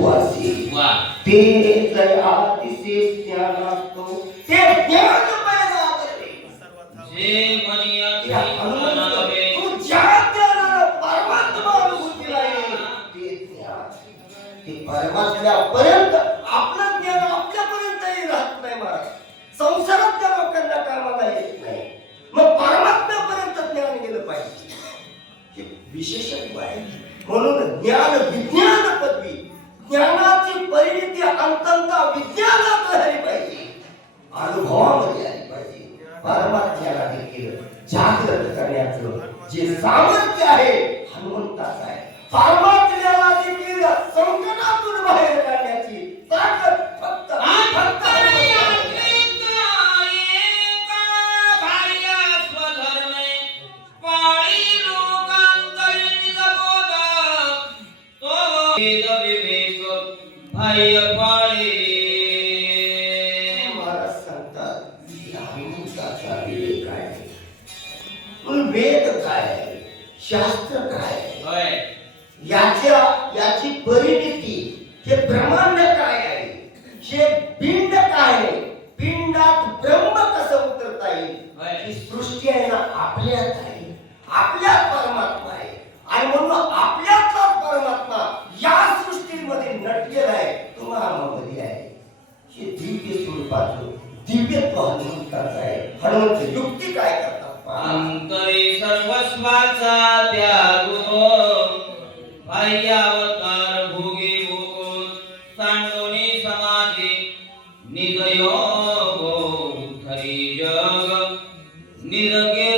सुवासी। वा. ते आदिसे ज्ञानातो ते ज्ञान पैदा करते जे मनी ते हनुमंत, नावे तू ज्या ज्ञानानं परमात्मा अनुभूतीला येईल, ते ज्ञान. ते परमात्म्यापर्यंत आपलं ज्ञान आपल्यापर्यंतही राहत नाही महाराज. संसारात त्या लोकांना कामाला येत नाही. मग परमात्म्यापर्यंत ज्ञान गेलं पाहिजे. हे विशेषत्व आहे म्हणून ज्ञान हनुमंताचा विवेक आहे वेद काय? आहे शास्त्र काय? आहे याच्या याची परिणिती हे ब्रह्मांड काय आहे? हे पिंड काय आहे? पिंडात ब्रह्म कसं उतरता येईल. ही सृष्टी आहे ना आपल्यात आहे. आपल्यात परमात्मा हनुमंत युक्ती काय करतात? सर्वस्वाचा त्यागो भोगी भोगून सांडोनी समाधी निजयोग खरी जग निरगिरजे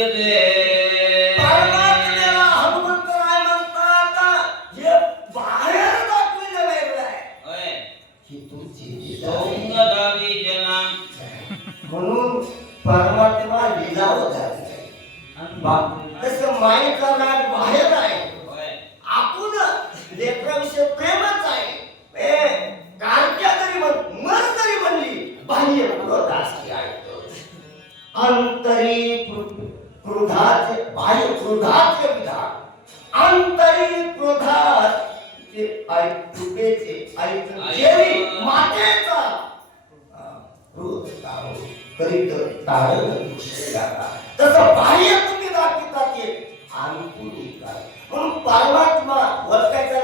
लेकराविषयी प्रेमच आहे. ए, कारक्या जरी म्हण मर जरी म्हणली बाह्य क्रोधाची आहे अंतरी क्रो- क्रोधाचे बाह्य क्रोधाचे विधान. अंतरी क्रोधात ते आई कृपेचे आई जेवी मातेचा. हा, क्रोध तारो करीत तारण. तसं बाह्य तुम्ही दाखविता ते. अंतुनी काय? म्हणून परमात्मा ओळखायचा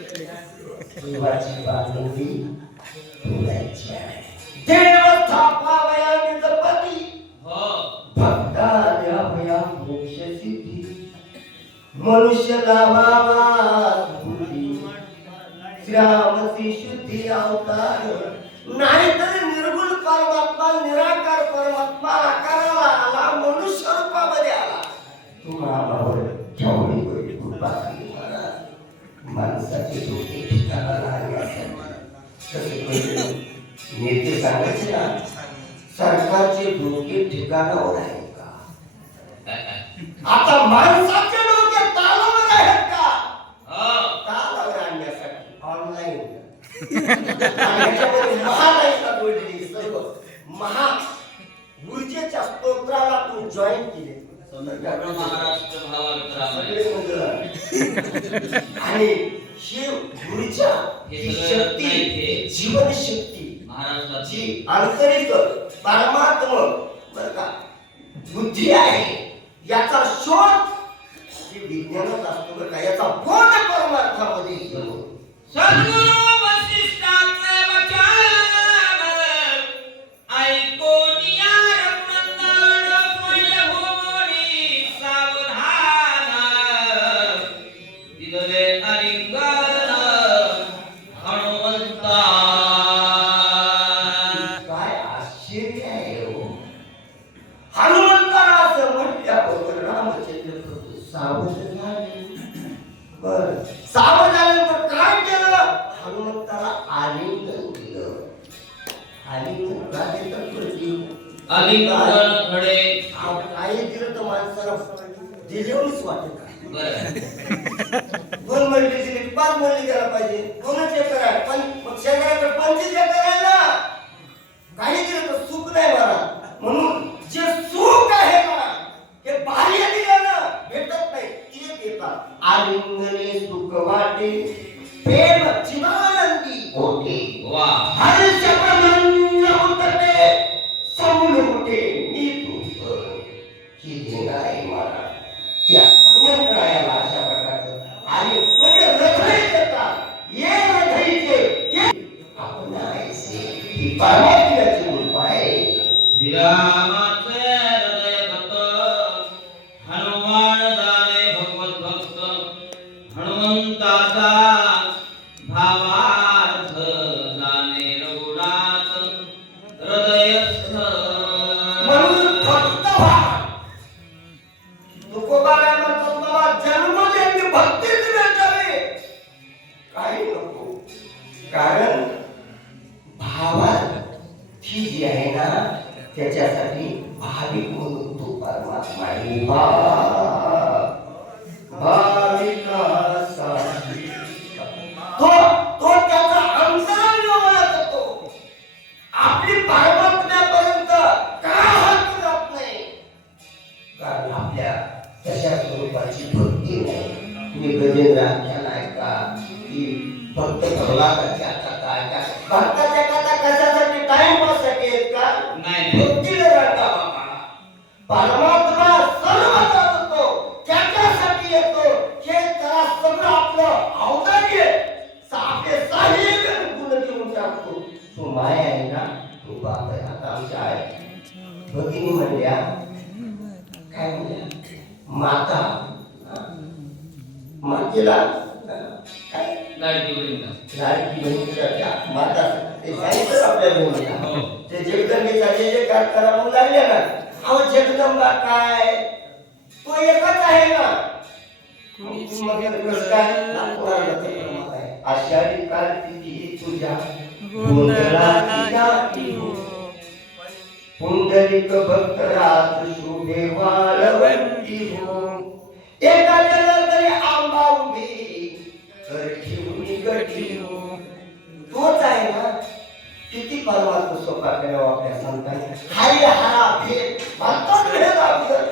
करायचंय देवाची बांधवी बोलायची आहे देव स्थापावया निजपती भक्ता द्यावया मोक्ष सिद्धी मनुष्य लाभावा बुद्धी शुद्धी अवतार नाहीतर का आता माणसाचे डोके तालावर आहेत का? हो. तालावर आणण्यासाठी ऑनलाईन जोडलेली सर्व. महा ऊर्जेच्या स्तोत्राला तू जॉईन केले. आणि शिव ऊर्जा ही शक्ती जीवन शक्ती जी आंतरिक परमात्म बर का? बुद्धी आहे. याचा शोध ही विज्ञानात असतो बरं का? याचा बोध परमार्थामध्ये येतो खडे? काही दिलं तर माणसाला दिलेवणीच वाटत नाही. बर दोन मजली दिली की पाच मजली द्यायला पाहिजे. दोनच एकर आहे. पण मग शेतकऱ्याकडे पंचवीस एकर आहे ना? काही दिलं तर सुख नाही मला म्हणून जे सुख आहे हे बाह्य दिल्यानं भेटत नाही. ते देतात आलिंगने सुख वाटे. प्रेम चिदानंदी होते. वा. हर्ष ऐसे ही परमात्म्याची कृपा आहे सांगितलं आपल्या ते जगदंबेचा जे जे काय करा म्हणून लागले ना. अहो जगदंबा काय? तो एकच आहे ना. मग मग कसं आषाढी कार्तिकी तुझ्या पुंडलिक भक्त रात शुभे वाळवंती हो. एका तरी आंबा उभी तर ठेवून गठी हो. परमात्मा स्वतः केला आपल्या संतांनी हाय हा भेद भारतात भेद आपलं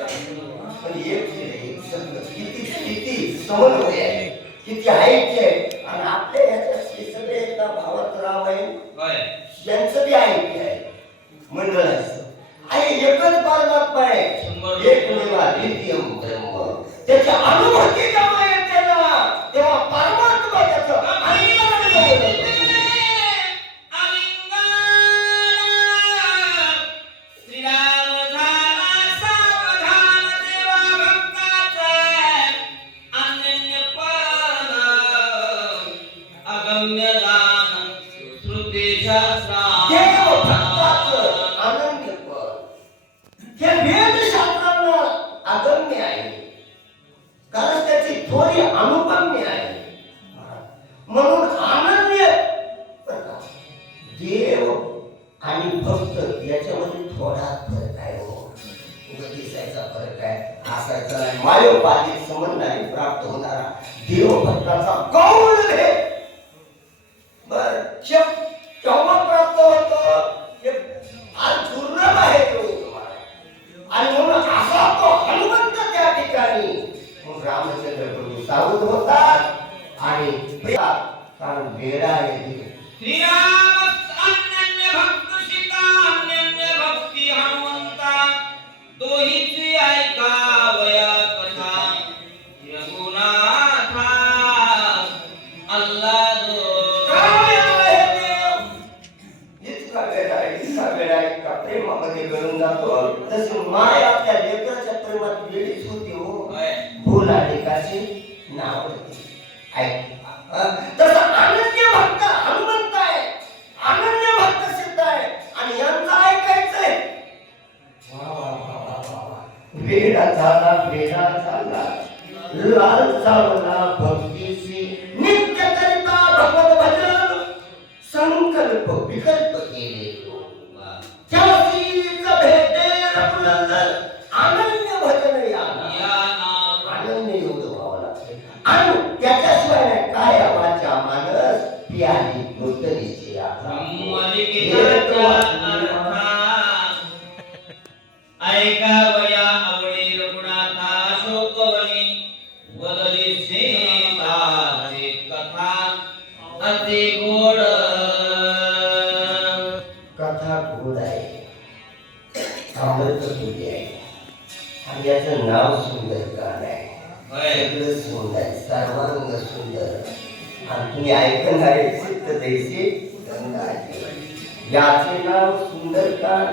पण एक एक सगळं किती किती समन्वय आहे. किती ऐक्य आहे आणि आपल्या ह्याच्या सगळे एकदा भावात राम आहे यांचं बी ऐक्य आहे मंडळाचं आणि एकच परमात्मा आहे एक मेवा द्वितीयम ब्रह्म त्याची अनुभूती जेव्हा सावध होतात आणि कारण वेडा. श्रीराम भक्त भक्ती हनुमंता दोहीची ऐकावया कथा रघुनाथा? इतका इतका का प्रेमामध्ये गळून जातो तशी माय वेडा झाला वेडा झाला. लाल चावला भक्तीसी नित्य करिता भगवत भजन. संकल्प विकल्प केले भेटे रघुनंदन. अनन्य भजन या अनन्य एवढं व्हावं लागते. आणि त्याच्याशिवाय काय आवाच्या मानस प्यारी नूतनीची अमृत तुझी आहे. आणि याचं नाव सुंदर गाण आहे. सगळं सुंदर सर्वांग सुंदर. आणि तुम्ही ऐकणारे चित्त देशी गंगाजी याचे नाव सुंदर गाण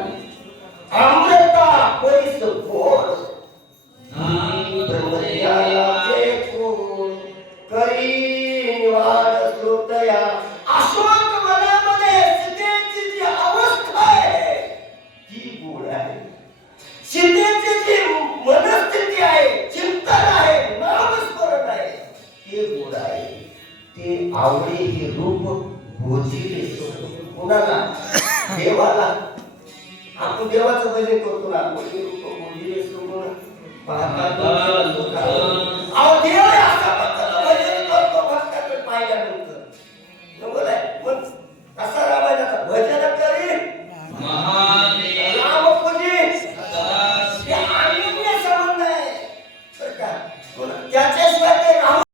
अमृता परिस गोड ब्रह्मज्ञानाचे आवडे हे रूप भोजिले कुणाला देवाला? आपण देवाचं भजन करतो ना कोणी रूप भोजिले पाहता